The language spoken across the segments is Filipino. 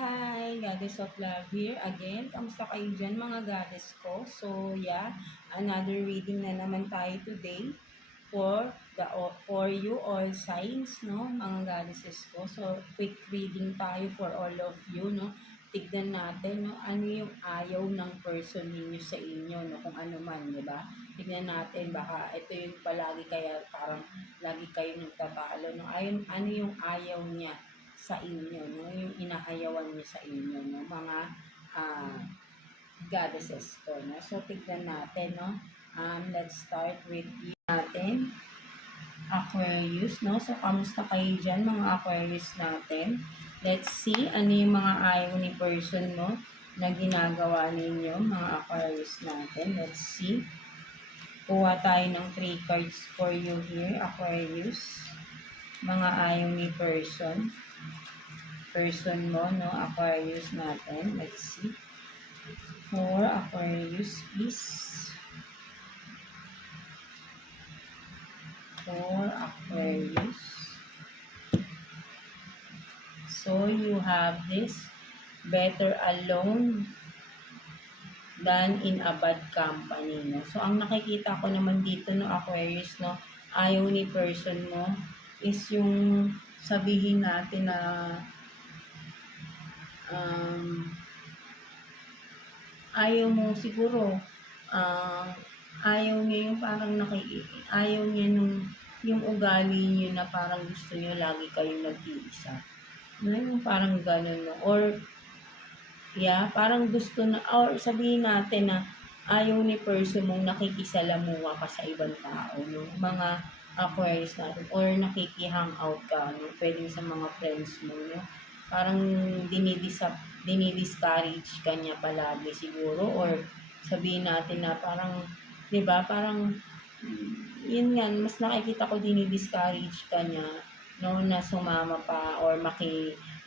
Hi, Goddess of Love here again. Kamusta kayo dyan mga goddess ko? So yeah, another reading na naman tayo today for you all signs, no, mga goddesses ko. So quick reading tayo for all of you, no. Tignan natin, no, ano yung ayaw ng person ninyo sa inyo, no, kung ano man, di ba? Tignan natin, baka ito yung palagi kaya parang lagi kayo nagtatalo, no. Ano yung ayaw niya sa inyo, no? Yung inaayawan niya sa inyo, no? Mga uh, goddesses ko, no? So, tignan natin, no? Let's start with you natin, Aquarius, no? So, kamusta kayo dyan, mga Aquarius natin? Let's see, ano yung mga ayaw ni person mo na ginagawa ninyo, mga Aquarius natin. Let's see. Kuha tayo ng 3 cards for you here, Aquarius. Mga ayaw ni person mo, no, Aquarius natin. Let's see. For Aquarius is for Aquarius. So, you have this, better alone than in a bad company, no. So, ang nakikita ko naman dito, no, Aquarius, no, ayaw ni person mo is yung sabihin natin na ayaw mo siguro, ayaw niya yung parang ayaw niya yung ugali niyo na parang gusto niyo lagi kayong nag-iisa. No, yung parang gano'n, no? Or, yeah, parang gusto na, or sabihin natin na ayaw ni person mong nakikisalamuha ka sa ibang tao, no? Mga Aquarius natin, or nakiki-hangout ka, no? Pwedeng sa mga friends mo, no? Parang dinidiscourage ka niya palagi siguro, or sabihin natin na parang, 'di ba, parang yun nga, mas nakikita ko dinidiscourage ka niya, no, na sumama pa or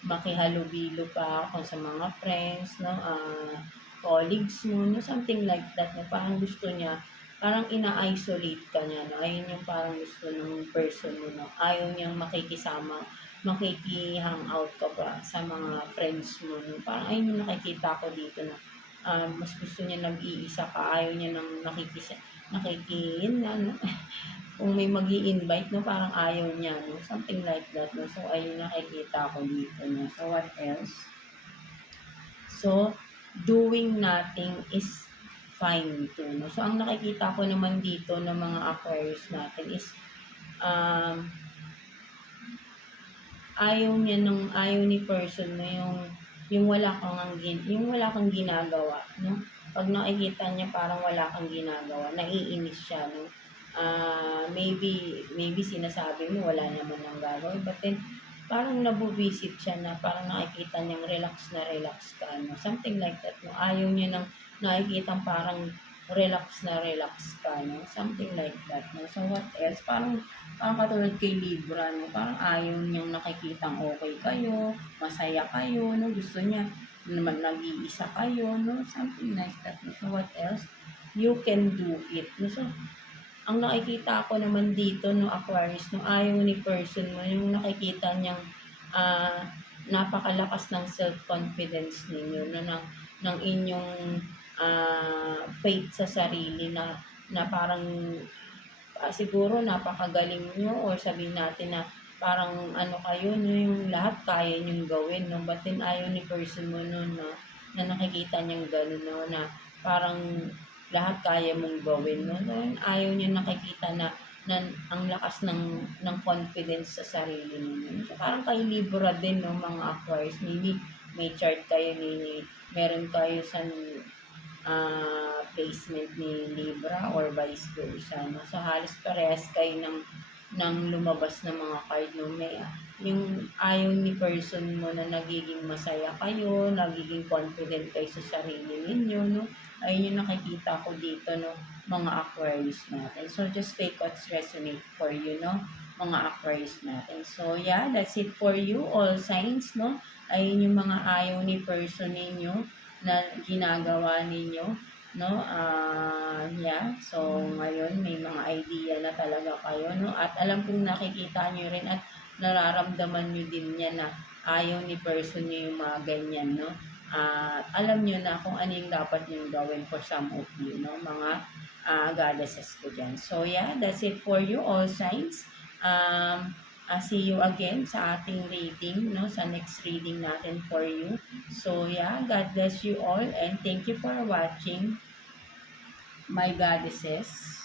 makihalubilo pa kung sa mga friends, no, colleagues mo, no, something like that, no, parang gusto niya, parang ina-isolate ka niya, no, ayun yung parang gusto ng person mo, no, ayaw niyang makiki-hangout ka pa sa mga friends mo, no, parang ayun yung nakikita ko dito na mas gusto niya nag-iisa ka, ayaw niya nang yun nga, no, kung may mag-i-invite, no, parang ayaw niya, no, something like that, no, so ayun nakikita ko dito, no. So what else? So, doing nothing is fine too, no. So ang nakikita ko naman dito ng mga Aquarius natin is ayaw ni person na yung wala kang ginagawa, no. Pag nakikita niya parang wala kang ginagawa, naiinis siya, no. Maybe sinasabi mo wala naman nang gagawin, but then parang nabubisit siya na parang nakikita niyang relax ka, no. Something like that, no. Ayaw niya nang nakikita parang relax ka, no. Something like that, no. So what else? Parang katulad kay Libra, no, parang ayaw niyang nakikitang okay kayo, masaya kayo, no, gusto niya naman nag-iisa kayo, no, something like that, no. So what else? You can do it, no. So ang nakikita ko naman dito, no, Aquarius, no, ayaw ni person mo, yung nakikita niyang napakalakas ng self-confidence ninyo, no, ng inyong faith sa sarili na parang siguro napakagaling nyo, or sabihin natin na parang ano kayo, no, yung lahat kaya nyong gawin, no, but then ayaw ni person mo nun, no, na nakikita niyang gano'n, no, na parang lahat kaya mong gawin, no, so, ayaw niya nakikita na ang lakas ng confidence sa sarili mo. So, parang kayo Libra din, no, mga Aquarius, maybe may chart kayo meron kayo sa placement ni Libra or vice versa, no? So halos parehas kayo ng lumabas na mga card, no? May yung ayaw ni person mo na nagiging masaya kayo, nagiging confident kayo sa sarili ninyo, no? Ayun yung nakikita ko dito, no, mga Aquarius natin. So just take what's resonate for you, no, mga Aquarius natin. So yeah, that's it for you, all signs, no? Ayun yung mga ayaw ni person ninyo na ginagawa ninyo, no. Yeah, so ngayon may mga idea na talaga kayo, no, at alam kong nakikita nyo rin at nararamdaman nyo din yan na ayaw ni person nyo yung mga ganyan, no? Alam nyo na kung ano yung dapat nyo gawin for some of you, no? Mga goddesses ko dyan. So, yeah, that's it for you, all signs. See you again sa ating reading, no? Sa next reading natin for you. So, yeah, God bless you all and thank you for watching, my goddesses.